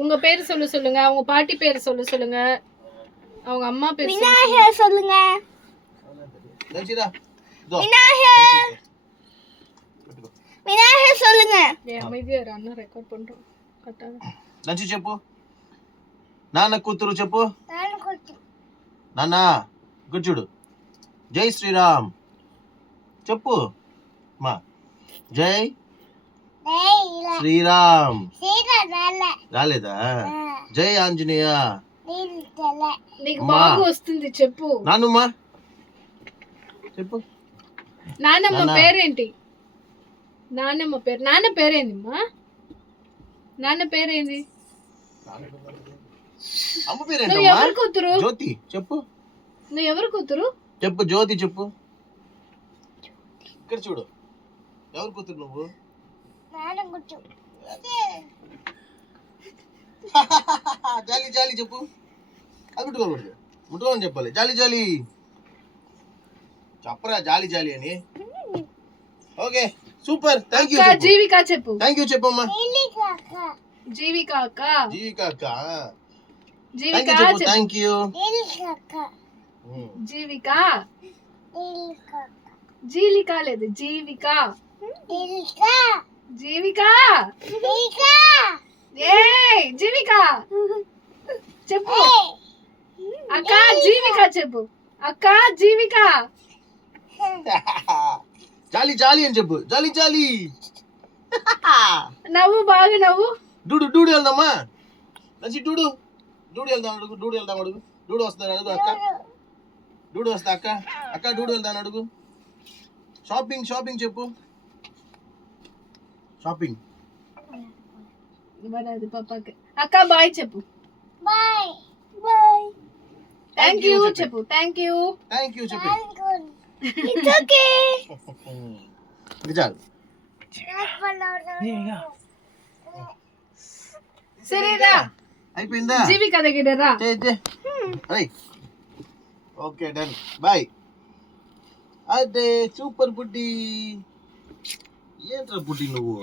உங்க பேர் சொல்லுங்க, அவங்க பாட்டி பேர் சொல்லுங்க, அவங்க அம்மா பேர் விநாயகர் சொல்லுங்க. விநாயகர் சொல்லுங்க. அமைதியா இரு, அண்ணா ரெக்கார்ட் பண்றோம். கட்டாத లంచి చెప్పు. నాన్న కూతురు చెప్పు. నాన్న గుడ్. జై శ్రీరామ్ చెప్పు. మా జై శ్రీరామ్ రాలేదా? జై ఆంజనేయ. నీకు బాగా వస్తుంది చెప్పు. నాన్నమ్మ చెప్పు. నాన్నమ్మ పేరేంటి? నాన్న పేరేందమ్మా? నాన్న పేరేంది? అమ్మ పేరేంటమ్మా? ఎవరు కూతురు? జ్యోతి చెప్పు. నువ్వు ఎవరు కూతురు చెప్పు. జ్యోతి చెప్పు. ఇక్కడ చూడు, ఎవరు కూతురు నువ్వు? జాలి జాలి చెప్పు. అది ముట్టుకోకూడదు, ముట్టుకోని చెప్పాలి. జాలి జాలి చెప్పరా, జాలి జాలి అని. Okay super. Thank you. Jeevika చెప్పు. థ్యాంక్ యూ చెప్పమ్మా. జీవిక అక్క. జీవిక అక్క. జీవిక చెప్పు. Thank you. జీవిక. జీలిక లేదు, జీవిక. జీవిక. ఏయ్ జీవిక చెప్పు. అక్క జీవిక చెప్పు. అక్క జీవిక. జాలి జాలి అని చెప్పు. జాలి జాలి. నవ్వు, బాగా నవ్వు. డూడు డూడు వెళ్దామా? మంచి డూడు డూడు వెళ్దాం అడుగు. డూడు వెళ్దాం అడుగు. డూడు వస్తుంది అడుగు. అక్క డూడు వస్తా. అక్క అక్క డూడు వెళ్దాం అడుగు. షాపింగ్ షాపింగ్ చెప్పు. షాపింగ్. పాపకి అక్క బాయ్ చెప్పు. Bye bye. థ్యాంక్ యూ చెప్పు. Thank you. థ్యాంక్ యూ చెప్పు. It's okay. నిజాలు సరేరా, అయిపోయిందా? జీవిక దగ్గర రా. Okay done. బాయ్. అదే సూపర్ బుడ్డి. ఏంట్రా బుడ్డి నువ్వు?